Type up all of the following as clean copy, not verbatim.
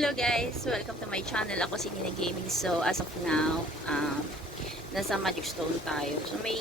Hello guys! Welcome to my channel. Ako si Nina Gaming. So as of now, nasa Magic Stone tayo. So may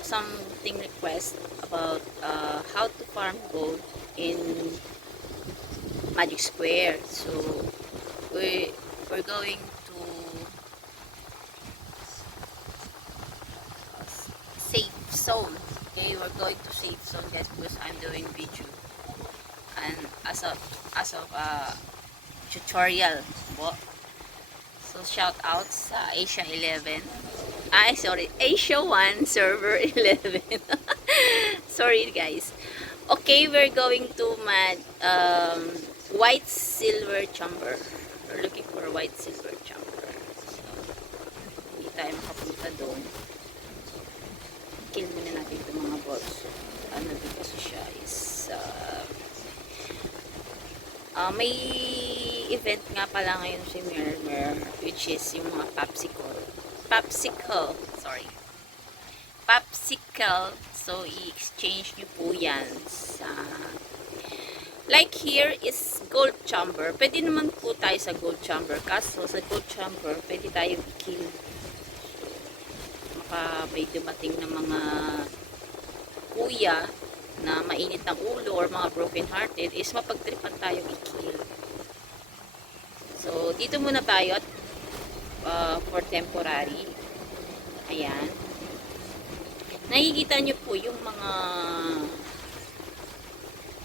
something request about how to farm gold in Magic Square. So we're going to safe zone. Okay, we're going to safe zone guys because I'm doing video. And as of tutorial po. So shout out sa Asia 11. Sorry, Asia 1 server 11. Sorry guys. Okay, we're going to white silver chamber. We're looking for white silver chamber. So hindi tayo makapunta doon. Kill muna natin itong mga balls. Ano din kasi siya is may event nga pala ngayon si Mirror, which is yung mga popsicle. So i-exchange nyo po yan sa like here is gold chamber. Pwede naman po tayo sa gold chamber, kaso sa gold chamber pwede tayo i-kill. Maka may dumating na mga kuya na mainit ang ulo or mga broken hearted is mapagtripan tayong i-kill. So dito muna tayo at for temporary. Ayan. Nakikita nyo po yung mga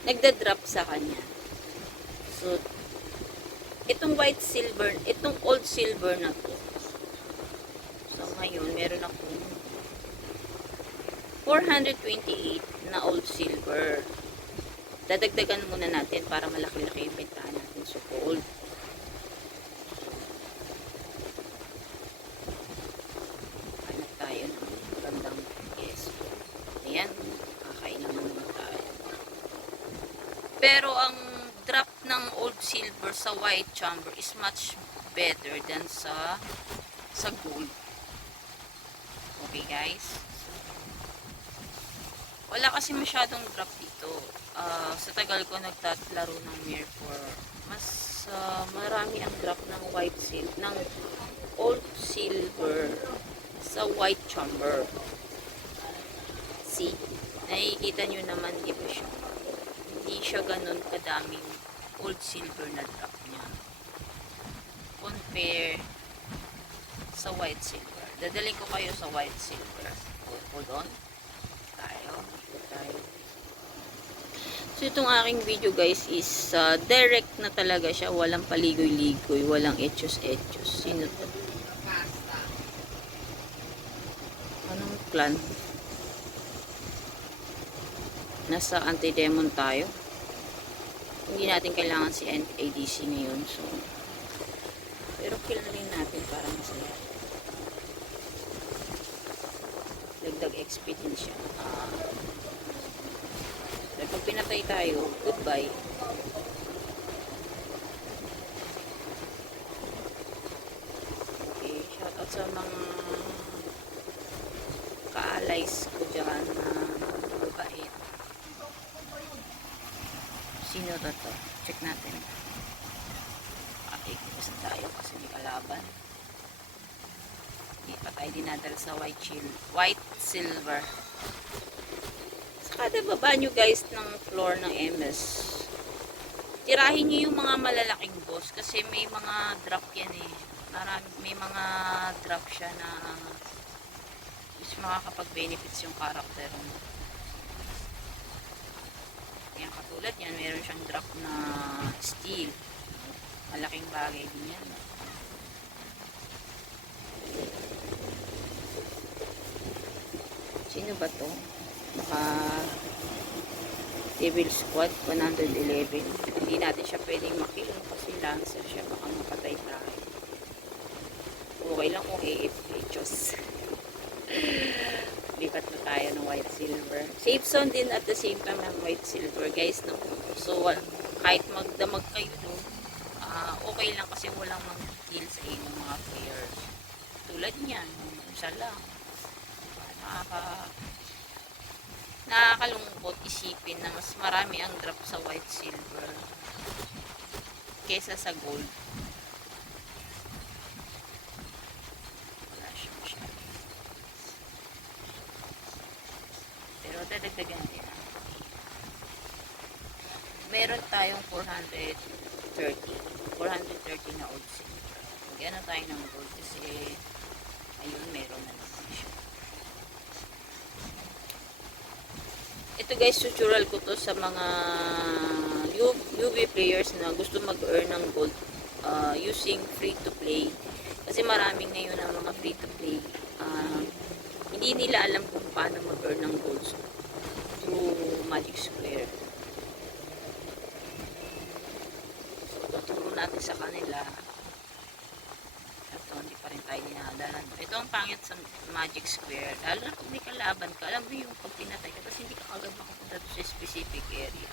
nagda-drop sa kanya. So itong white silver, itong old silver na to. So ngayon meron akong 428 na old silver. Dadagdagan muna natin para malaki-laki yung bentahan natin. So, gold. Hanap tayo ng magandang yes. Ayan. Kakainan muna tayo. Pero, ang drop ng old silver sa white chamber is much better than sa gold. Okay, guys? Wala kasi masyadong drop dito. Sa tagal ko nagtatlaro ng Mirror 4, mas marami ang drop ng white silver, ng old silver sa white chamber. See? Nakikita nyo naman, hindi siya ganun kadaming old silver na drop niya. Compare sa white silver. Dadaling ko kayo sa white silver. Hold on. So itong aking video guys is direct na talaga siya, walang paligoy-ligoy, walang etchos-etchos. Sino to? Anong clan? Nasa anti-demon tayo. Hindi natin kailangan si ADC ngayon, so pero kill na rin natin para masaya. Dagdag XP din siya. Pag pinatay tayo, goodbye. Okay, shoutout sa mga ka-allies ko dyan na mabait. Sino to? Check natin. Okay, kasi tayo kasi may kalaban. Okay, patay din natin sa white silver. Kada baba nyo guys ng floor ng MS, tirahin nyo yung mga malalaking boss kasi may mga drop yan eh. May mga drop siya na mas makakapag-benefits yung character mo. Yan, katulad yan, meron siyang drop na steel. Malaking bagay din yan. Sino ba to? Baka Devil Squad 111. Hindi natin siya pwedeng makill kasi lancer siya, baka mapatay tayo. Okay lang kung AFK, Diyos. Lipat na tayo ng white silver. Safe zone din at the same time ng white silver guys, no? So kahit magdamag kayo doon, okay lang kasi walang mag-deal sa inyong mga players. Tulad niyan, isa lang. Nakakalungkot isipin na mas marami ang drop sa white silver. kesa sa gold. Wala siya masyado. Pero dadagdagan din. Meron tayong 430 na old silver. Magyan na tayo ng gold kasi ayun, meron na naman siya. Ito guys, tutorial ko to sa mga UV players na gusto mag-earn ng gold using free to play. Kasi maraming ngayon ang mga free to play. Hindi nila alam kung paano mag-earn ng gold through Magic Square. Tuturo natin sa kanila. Ito, hindi pa rin tayo dinadalan. Ito ang pangit sa Magic Square. Lalo na kung may kalaban ka, alam mo yung pag pinatay ka, tapos hindi ka agad makapunta sa specific area.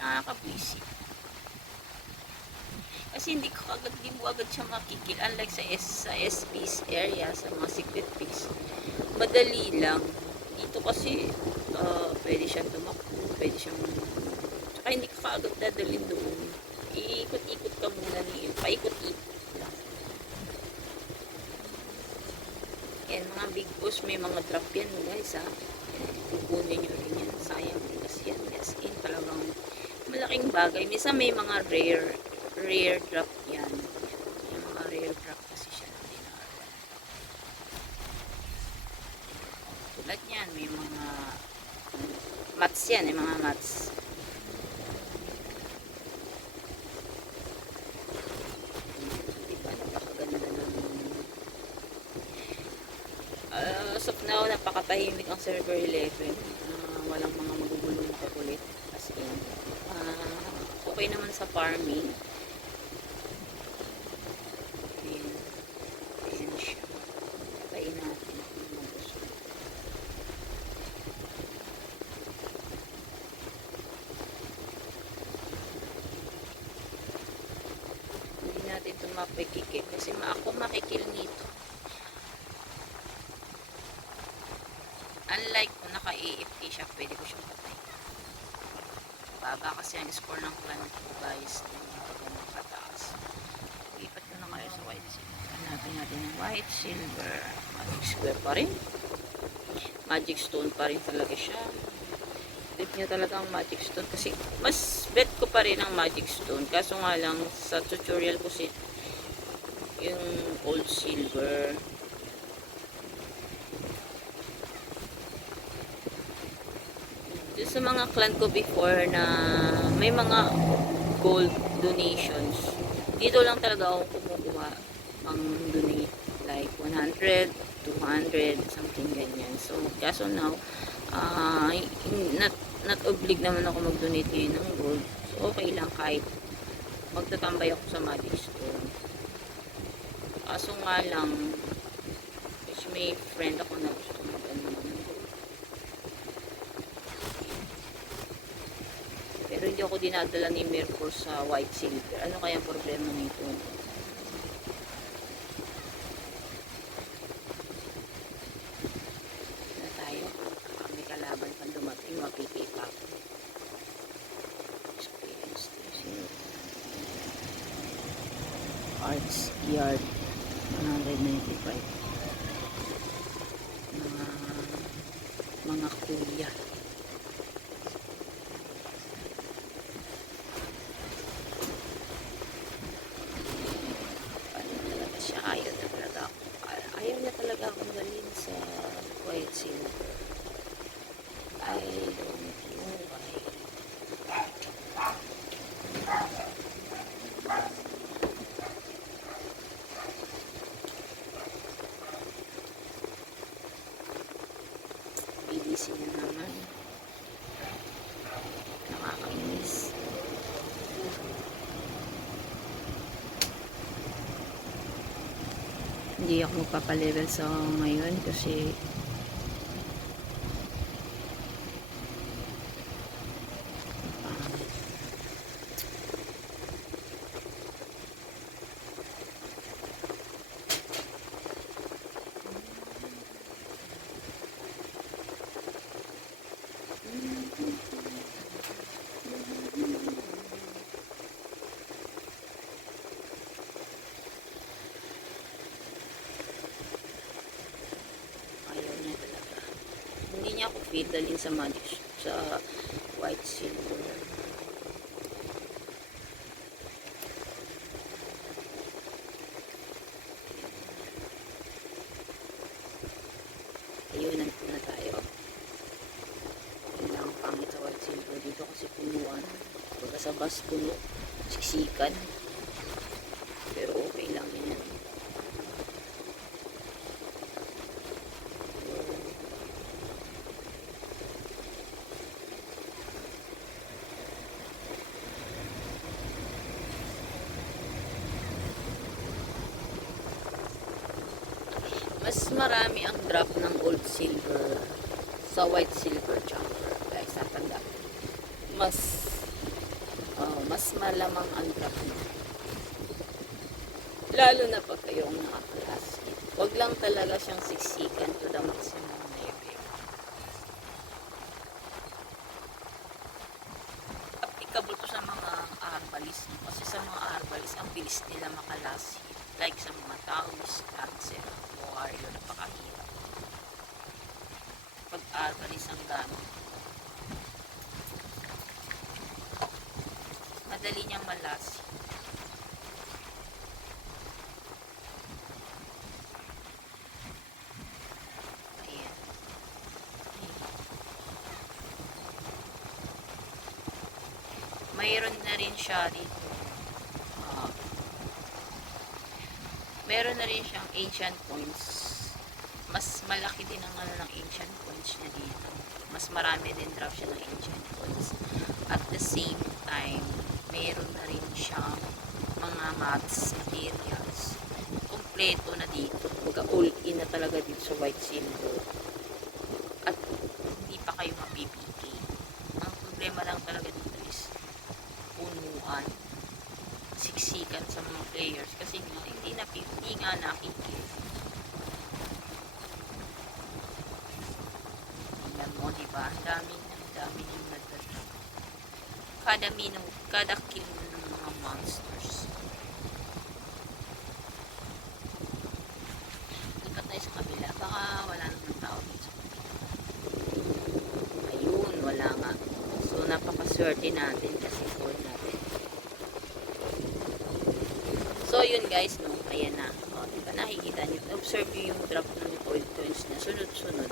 Nakakabwisi. Kasi hindi mo agad siya makikil. Unlike sa SP's area, sa mga secret peaks, madali lang. Dito kasi, pwede siyang tumakbo, pwede siyang, tsaka hindi ka agad dadalhin doon. Iikot-ikot ka muna paikot-ikot lang. Yan, mga big boss, may mga drop yan guys ha. Kukunin nyo rin yan. Sayang din kasi yan. Yes, in talagang malaking bagay. Minsan may mga rare drop yan. Yung mga rare drop kasi siya na dinarawan. Tulad yan, may mga mats yan, may mga mats. As of now, napakatahimik ang server 11. Walang mga magugulong kakulit. As in, okay naman sa farming. Ayan siya. Patayin natin. Hindi natin ito mapikikil. Kasi ako makikil nito. Unlike kung naka-AFK siya, pwede ko siyang patay. Baba kasi ang score ng clan ko guys. Hindi pa ganun kataas. Ipat ko na kayo sa white silver. Hanapin natin yung white silver. Magic Square pa rin. Magic Stone pa rin talaga siya. Trip niya talaga ang Magic Stone. Kasi mas bet ko pa rin ang Magic Stone. Kaso nga lang sa tutorial ko yung old silver. Sa mga clan ko before na may mga gold donations, dito lang talaga ako kumukuha ang donate like 100, 200, something ganyan. So, kaso now, not oblig naman ako mag-donate ngayon ng gold. So, okay lang kahit magtatambay ako sa Magic Stone. Kaso nga lang, may friend ako na gusto mag-ano ng gold. Pero hindi ako dinadala ni Mercur sa white silver. Ano kaya ang problema nito? Na tayo. May kalaban pang dumating. Mapipipa ako. Experience. Arts Yard. 195. Mga kuya. Ayaw niya talaga akong dalhin sa white silver. I don't know why. Bilis niya naman. Nakakainis. Hindi ako magpapalevel sa ngayon kasi niya ako feel dalhin sa magic sa white silver. Ayunan po na tayo. Kailangan pangit sa white silver dito kasi punuan. Pagka sa bus puno, siksikan. Pero okay lang yan. Mas marami ang drop ng old silver sa white silver jumper, guys. Tanda. Mas malamang ang drop niya. Lalo na pag kayong naka-class. Huwag lang talaga siyang siksikan to the maximum na yun. Applicable to sa mga arbalist. Kasi sa mga arbalist, ang bilis nila makalas. Like sa mga Taoist, Cancer, Warrior, napakahirap. Pag arbalist ang gamit, madali niyang malasi. Ayan. Mayroon na rin siya dito. Meron na rin siyang ancient points. Mas malaki din ang ng ancient points niya dito. Mas marami din drop siya ng ancient points. At the same time, meron na rin siyang mga mats materials. Kompleto na dito. All in na talaga dito sa white silver. At hindi pa kayo mapipiki. Ang problema lang talaga dito is punuan. Siksikan sa mga players kasi hindi nga nakikita. Tingnan mo, diba? Ang dami yung nagdala. Kada kill ng mga monsters. Lipat tayo sa kabila. Baka wala naman tao dito. Ayun, wala nga. So, napakaswerte natin kasi full natin. So, yun guys, no? Ayan na. O, diba? Nakikita nyo. Observe nyo yung drop ng oil coins na sunod-sunod.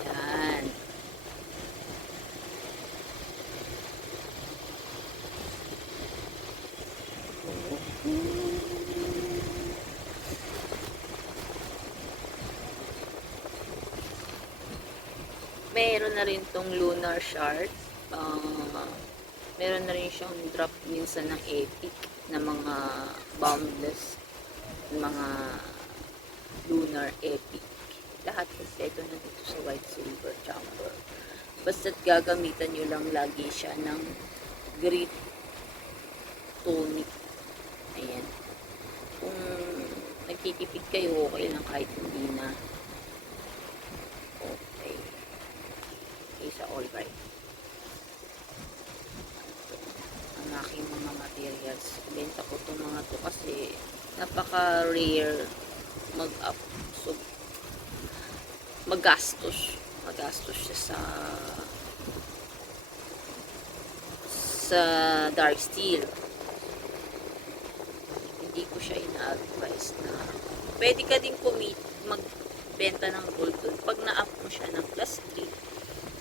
Ayan. Meron na rin tong lunar shard. Meron na rin siyang drop minsan ng epic na mga boundless, mga lunar epic. Lahat kompleto na dito sa white silver jumper. Basta't gagamitan nyo lang lagi siya ng grit tonic. Ayan. Kung nagtitipid kayo, okay lang kahit hindi na. Okay. Okay sa all right. Ang aking mga materials. Benta ko itong mga to kasi napaka-rare mag-up. So, magastos siya sa dark steel. Hindi ko siya ina-advise na pwede ka din magbenta ng gold doon pag na-up mo siya ng plus 3,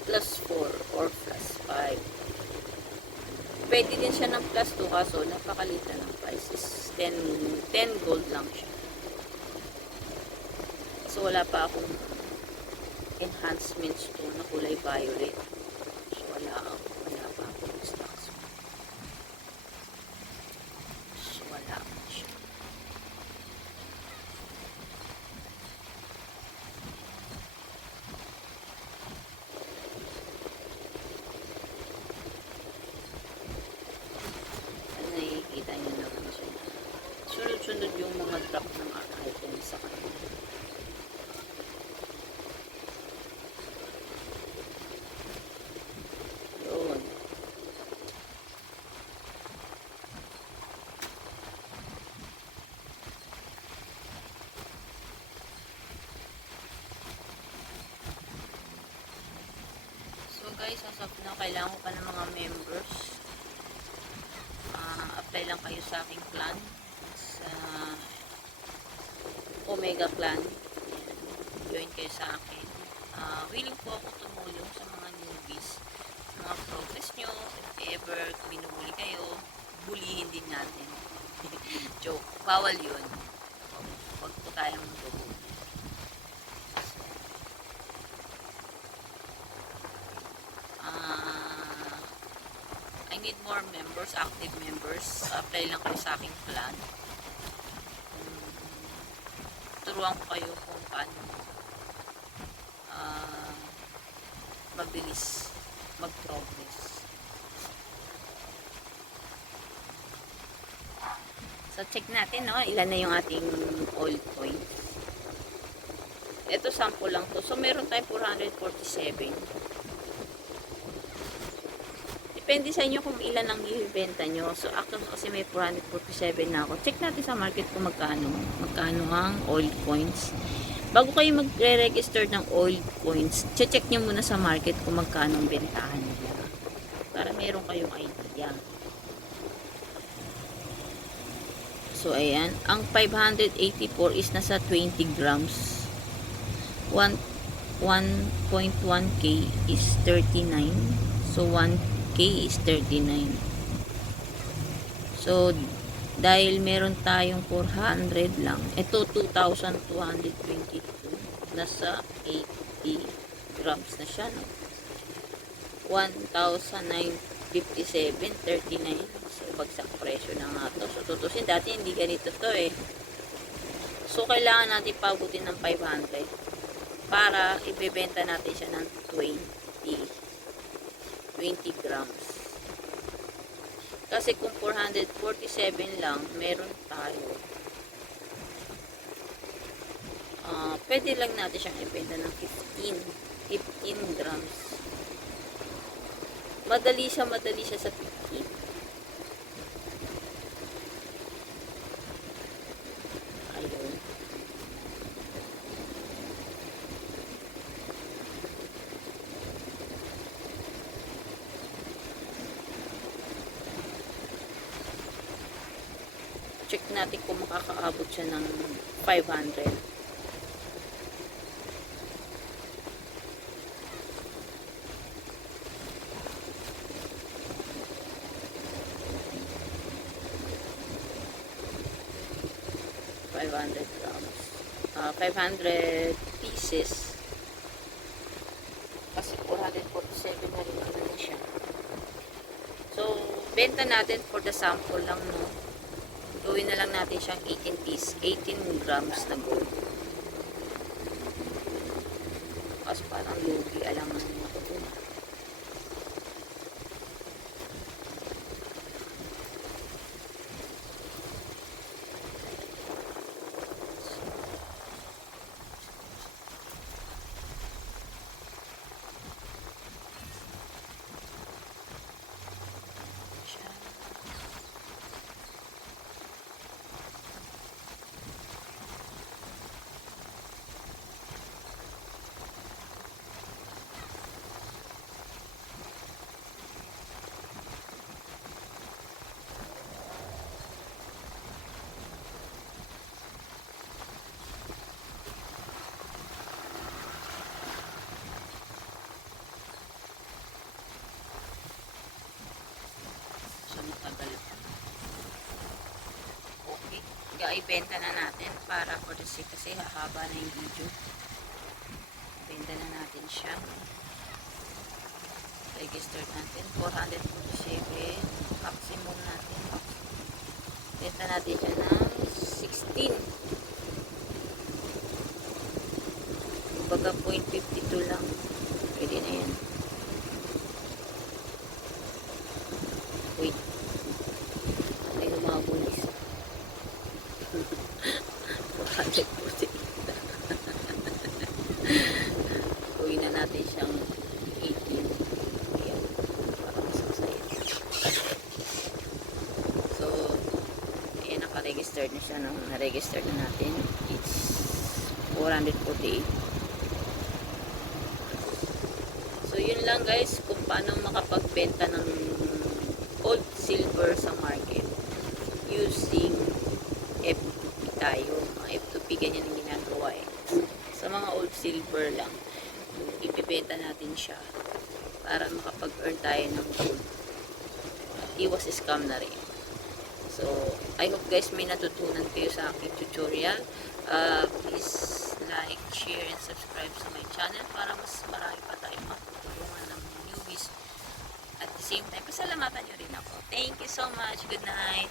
plus 4, or plus 5. Pwede din siya ng plus 2 kaso napakalita ng price is 10 gold lang siya. So wala pa akong enhancements to na kulay violet. So wala pa akong stocks. So wala pa siya. Nakikita nyo naman siya. Sunod-sunod yung mga drop ng items sa kanya. guys, as of now, kailangan ko pa ng mga members. Apply lang kayo sa aking plan. Sa Omega plan. Join kayo sa akin. Willing po ako tumulong sa mga newbies. Mga progress nyo. If ever binuhuli kayo, bulihin din natin. Joke. Bawal yun. Huwag po tayong dugo. I need more members, active members. Apply lang kayo sa aking plan. Turuan ko kayo kung paano mabilis mag-progress. So, check natin, no? Ilan na yung ating old coins. Ito, sample lang to. So, meron tayong 447. Depende sa inyo kung ilan ang ibibenta nyo. So, ako kasi may 447 na ako. Check natin sa market kung magkano. Magkano ang old coins. Bago kayo magre-register ng old coins, check nyo muna sa market kung magkano ang bentahan nila. Para meron kayong idea. So, ayan. Ang 584 is nasa 20 grams. 1.1k is 39. So, 1k is 39. So, dahil meron tayong 400 lang, ito 2,222. Nasa 80 grams na siya, no? 1,957.39. So, bagsak presyo na nga to. So, tutusin, dati hindi ganito to eh. So, kailangan natin pabutin ng 500 para ibebenta natin siya ng 20 grams. Kasi kung 447 lang, meron tayo. Pwede lang natin siyang ibenta ng 15 grams. Madali siya sa 15. Ayun. Check natin kung makakaabot siya ng 500. grams. 500 pieces. Kasi 447 na rin naman siya. So, benta natin for the sample lang, no? Gawin na lang natin siyang 18 grams na gold. Kasi parang lugi, alam mo ito. Ibenta na natin para for the sake kasi hahaba na yung video. Ibenta na natin siya. Register natin 447 maximum natin. Benta natin siya ng 16. Kumbaga 0.52 lang. Pwede na yan. Wait. Ay, lumabulis. 400 puti. Uwi na natin siyang 18. Ayan. Para masasaya. So, ayan, naka-register na siya. No? Na-register na natin. It's 448. So, yun lang. lang guys kung paano makapagbenta ng old silver sa market using F2P tayo. Mga F2P ganyan ang ginagawa eh. Sa mga old silver lang, ibibenta natin siya para makapag-earn tayo ng gold. Iwas scam na rin. So, I hope guys may natutunan kayo sa aking tutorial. Please like, share, and subscribe sa my channel para mas marami pa tayong matutulungan ng newbies. At the same time, pasalamatan nyo rin ako. Thank you so much. Good night.